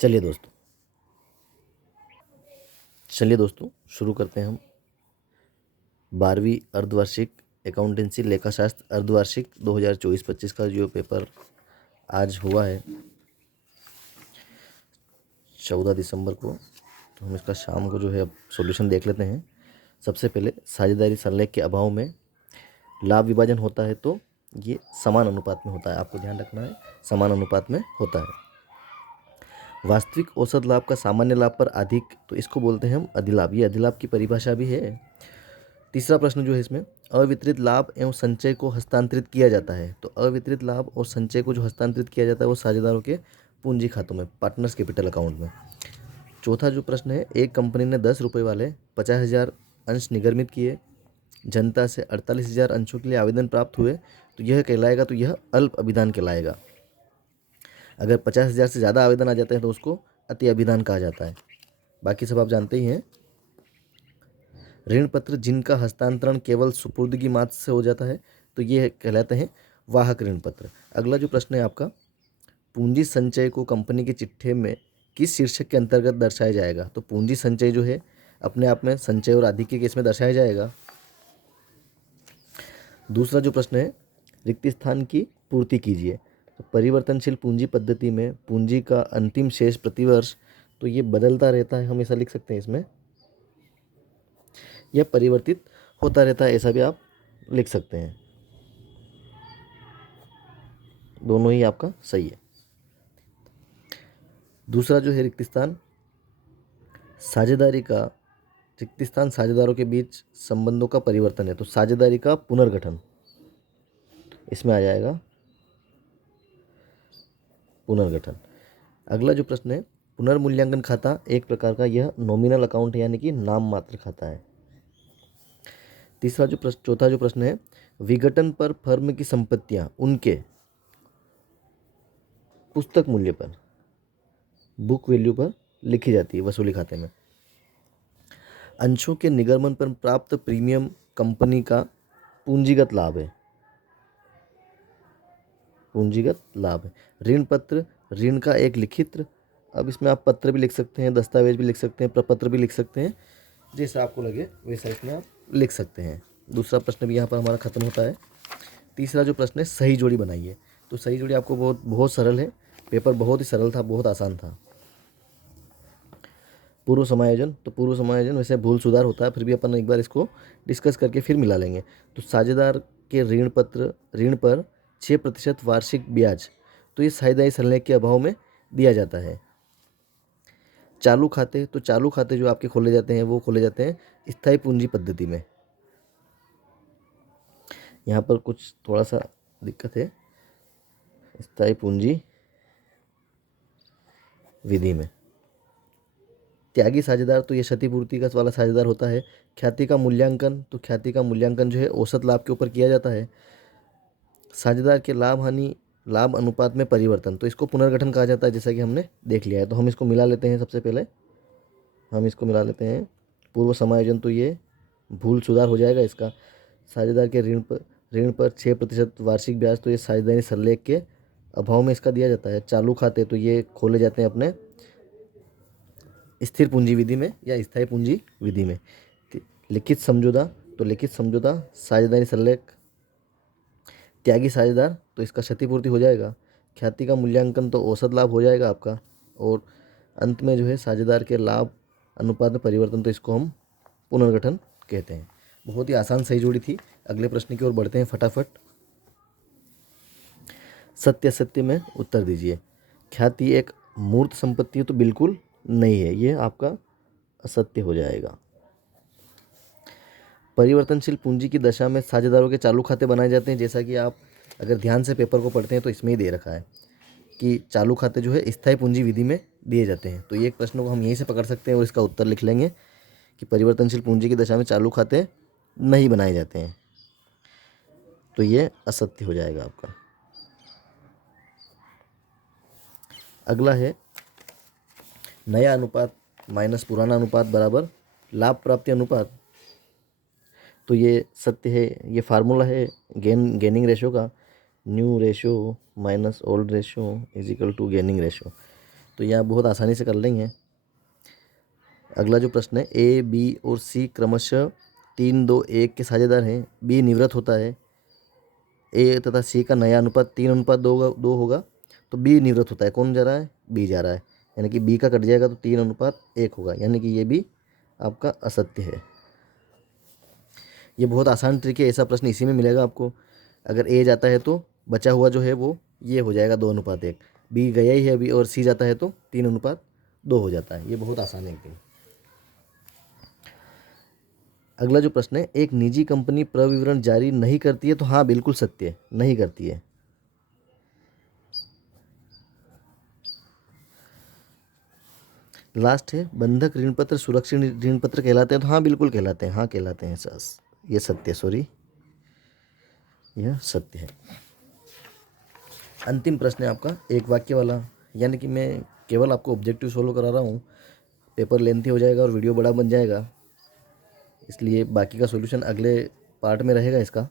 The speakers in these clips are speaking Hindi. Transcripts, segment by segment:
चलिए दोस्तों शुरू करते हैं हम 12वीं अर्धवार्षिक अकाउंटेंसी लेखाशास्त्र अर्धवार्षिक 2024-25 का जो पेपर आज हुआ है 14 दिसंबर को। तो हम इसका शाम को जो है अब सॉल्यूशन देख लेते हैं। सबसे पहले साझेदारी संलेख के अभाव में लाभ विभाजन होता है तो ये समान अनुपात में होता है। आपको ध्यान रखना है, समान अनुपात में होता है। वास्तविक औसत लाभ का सामान्य लाभ पर अधिक, तो इसको बोलते हैं हम अधिलाभ। ये अधिलाभ की परिभाषा भी है। तीसरा प्रश्न जो है इसमें, अवितरित लाभ एवं संचय को हस्तांतरित किया जाता है। तो अवितरित लाभ और संचय को जो हस्तांतरित किया जाता है वो साझेदारों के पूंजी खातों में, पार्टनर्स कैपिटल अकाउंट में। चौथा जो प्रश्न है, एक कंपनी ने 10 रुपये वाले 50,000 अंश निगर्मित किए, जनता से 48,000 अंशों के लिए आवेदन प्राप्त हुए, तो यह कहलाएगा, तो यह अल्प अभिदान कहलाएगा। अगर 50,000 से ज़्यादा आवेदन आ जाते हैं तो उसको अति अभिदान कहा जाता है। बाकी सब आप जानते ही हैं। ऋण पत्र जिनका हस्तांतरण केवल सुपुर्दगी मात्र से हो जाता है तो ये कहलाते हैं वाहक ऋण पत्र। अगला जो प्रश्न है आपका, पूंजी संचय को कंपनी के चिट्ठे में किस शीर्षक के अंतर्गत दर्शाया जाएगा। तो पूंजी संचय जो है अपने आप में संचय और आदि के केस में दर्शाया जाएगा। दूसरा जो प्रश्न है, रिक्त स्थान की पूर्ति कीजिए। तो परिवर्तनशील पूंजी पद्धति में पूंजी का अंतिम शेष प्रतिवर्ष, तो ये बदलता रहता है, हम ऐसा लिख सकते हैं इसमें, यह परिवर्तित होता रहता है, ऐसा भी आप लिख सकते हैं। दोनों ही आपका सही है। दूसरा जो है रिक्त स्थान साझेदारी का, रिक्त स्थान साझेदारों के बीच संबंधों का परिवर्तन है, तो साझेदारी का पुनर्गठन इसमें आ जाएगा, पुनर्गठन। अगला जो प्रश्न है, पुनर्मूल्यांकन खाता एक प्रकार का यह नॉमिनल अकाउंट है, यानी कि नाम मात्र खाता है। चौथा जो प्रश्न है, विघटन पर फर्म की संपत्तियां उनके पुस्तक मूल्य पर, बुक वैल्यू पर लिखी जाती है वसूली खाते में। अंशों के निगमन पर प्राप्त प्रीमियम कंपनी का पूंजीगत लाभ है, पूंजीगत लाभ है। ऋण पत्र ऋण का एक लिखित, अब इसमें आप पत्र भी लिख सकते हैं, दस्तावेज भी लिख सकते हैं, प्रपत्र भी लिख सकते हैं, जैसा आपको लगे वैसा इसमें आप लिख सकते हैं। दूसरा प्रश्न भी यहाँ पर हमारा खत्म होता है। तीसरा जो प्रश्न है, सही जोड़ी बनाइए। तो सही जोड़ी आपको बहुत सरल है, पेपर बहुत ही सरल था, बहुत आसान था। पूर्व समायोजन, तो पूर्व समायोजन वैसे भूल सुधार होता है, फिर भी अपन एक बार इसको डिस्कस करके फिर मिला लेंगे। तो साझेदार के ऋण पर 6% वार्षिक ब्याज, तो ये साझेदारी संलेख के अभाव में दिया जाता है। चालू खाते, तो चालू खाते जो आपके खोले जाते हैं वो खोले जाते हैं स्थायी पूंजी पद्धति में। यहाँ पर कुछ थोड़ा सा दिक्कत है, स्थायी पूंजी विधि में। त्यागी साझेदार, तो ये क्षतिपूर्ति का वाला साझेदार होता है। ख्याति का मूल्यांकन, तो ख्याति का मूल्यांकन जो है औसत लाभ के ऊपर किया जाता है। साझेदार के लाभ अनुपात में परिवर्तन, तो इसको पुनर्गठन कहा जाता है, जैसा कि हमने देख लिया है। तो हम इसको मिला लेते हैं। सबसे पहले हम इसको मिला लेते हैं। पूर्व समायोजन, तो ये भूल सुधार हो जाएगा इसका। साझेदार के ऋण पर 6% वार्षिक ब्याज, तो ये साझेदारी संलेख के अभाव में इसका दिया जाता है। चालू खाते, तो ये खोले जाते हैं अपने स्थिर पूंजी विधि में या स्थायी पूंजी विधि में। लिखित समझौता, तो लिखित समझौता साझेदारी संलेख। त्यागी साझेदार, तो इसका क्षतिपूर्ति हो जाएगा। ख्याति का मूल्यांकन, तो औसत लाभ हो जाएगा आपका। और अंत में जो है साझेदार के लाभ अनुपात में परिवर्तन, तो इसको हम पुनर्गठन कहते हैं। बहुत ही आसान सही जोड़ी थी। अगले प्रश्न की ओर बढ़ते हैं फटाफट। सत्य असत्य में उत्तर दीजिए। ख्याति एक मूर्त संपत्ति है, तो बिल्कुल नहीं है, ये आपका असत्य हो जाएगा। परिवर्तनशील पूंजी की दशा में साझेदारों के चालू खाते बनाए जाते हैं, जैसा कि आप अगर ध्यान से पेपर को पढ़ते हैं तो इसमें ही दे रखा है कि चालू खाते जो है स्थायी पूंजी विधि में दिए जाते हैं। तो ये एक प्रश्न को हम यहीं से पकड़ सकते हैं और इसका उत्तर लिख लेंगे कि परिवर्तनशील पूंजी की दशा में चालू खाते नहीं बनाए जाते हैं, तो ये असत्य हो जाएगा आपका। अगला है नया अनुपात माइनस पुराना अनुपात बराबर लाभ प्राप्ति अनुपात। तो ये सत्य है, ये फार्मूला है गेनिंग रेशो का, new ratio minus old ratio is equal to gaining ratio. तो यह आप बहुत आसानी से कर लेंगे। अगला जो प्रश्न है, ए बी और सी क्रमशः 3 2 1 के साझेदार हैं, बी निवृत्त होता है, ए तथा सी का नया अनुपात 3:2 होगा, तो बी निवृत्त होता है। कौन जा रहा है? बी जा रहा है, यानी कि बी का कट जाएगा तो 3:1 होगा, यानी कि ये भी आपका असत्य है। ये बहुत आसान ट्रिक है, ऐसा प्रश्न इसी में मिलेगा आपको। अगर ए जाता है तो बचा हुआ जो है वो ये हो जाएगा 2:1, बी गया ही है अभी और सी जाता है तो 3:2 हो जाता है। ये बहुत आसान है एकदम। अगला जो प्रश्न है, एक निजी कंपनी प्रविवरण जारी नहीं करती है, तो हाँ बिल्कुल सत्य है, नहीं करती है। लास्ट है, बंधक ऋण पत्र सुरक्षित ऋण पत्र कहलाते हैं, तो हाँ बिल्कुल कहलाते हैं, हाँ कहलाते हैं सर, ये सत्य है, सॉरी यह सत्य है। अंतिम प्रश्न है आपका एक वाक्य वाला, यानी कि मैं केवल आपको ऑब्जेक्टिव सोल्व करा रहा हूँ, पेपर लेंथी हो जाएगा और वीडियो बड़ा बन जाएगा, इसलिए बाकी का सॉल्यूशन अगले पार्ट में रहेगा इसका।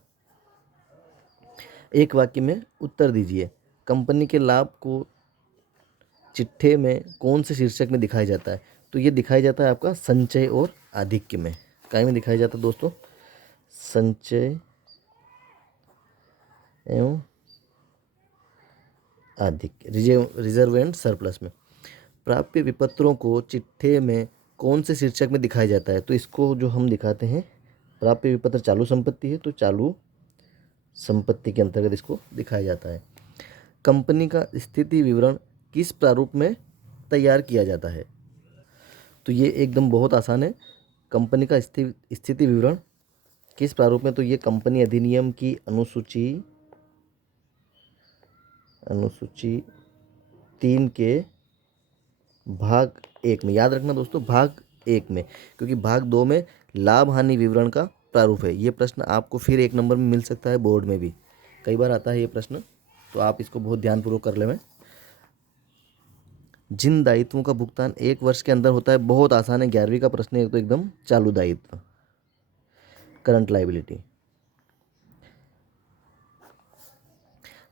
एक वाक्य में उत्तर दीजिए, कंपनी के लाभ को चिट्ठे में कौन से शीर्षक में दिखाया जाता है? तो ये दिखाया जाता है आपका संचय और आधिक्य में। काय में दिखाया जाता है दोस्तों? संचय एवं आधिक्य, रिजर्व एंड सरप्लस में। प्राप्य विपत्रों को चिट्ठे में कौन से शीर्षक में दिखाया जाता है? तो इसको जो हम दिखाते हैं, प्राप्य विपत्र चालू संपत्ति है तो चालू संपत्ति के अंतर्गत इसको दिखाया जाता है। कंपनी का स्थिति विवरण किस प्रारूप में तैयार किया जाता है? तो ये एकदम बहुत आसान है। कंपनी का स्थिति विवरण किस प्रारूप में? तो ये कंपनी अधिनियम की अनुसूची 3 के भाग 1 में, याद रखना दोस्तों, भाग 1 में, क्योंकि भाग 2 में लाभ हानि विवरण का प्रारूप है। ये प्रश्न आपको फिर 1 नंबर में मिल सकता है, बोर्ड में भी कई बार आता है ये प्रश्न, तो आप इसको बहुत ध्यानपूर्वक कर लें। जिन दायित्वों का भुगतान 1 वर्ष के अंदर होता है, बहुत आसान है, 11वीं का प्रश्न है, तो एकदम चालू दायित्व, करंट लायबिलिटी।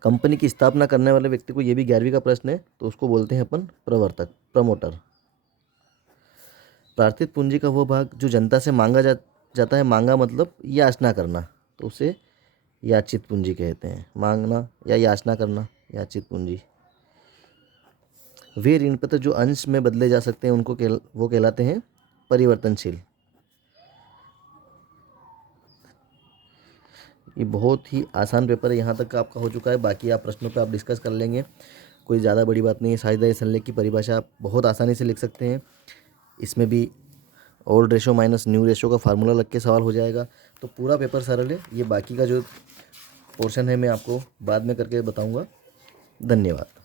कंपनी की स्थापना करने वाले व्यक्ति को, ये भी 11वीं का प्रश्न है, तो उसको बोलते हैं अपन प्रवर्तक, प्रमोटर। प्रार्थित पूंजी का वो भाग जो जनता से मांगा जाता है, मांगा मतलब याचना करना, तो उसे याचित पूंजी कहते हैं। मांगना या याचना करना, याचित पूंजी। वे ऋण पत्र जो अंश में बदले जा सकते हैं उनको वो कहलाते हैं परिवर्तनशील। ये बहुत ही आसान पेपर है, यहाँ तक का आपका हो चुका है, बाकी आप प्रश्नों पे आप डिस्कस कर लेंगे, कोई ज़्यादा बड़ी बात नहीं है। साझेदारी संलेख की परिभाषा आप बहुत आसानी से लिख सकते हैं, इसमें भी old ratio minus new ratio का फार्मूला लग के सवाल हो जाएगा, तो पूरा पेपर सरल है। ये बाकी का जो पोर्शन है मैं आपको बाद में करके बताऊँगा। धन्यवाद।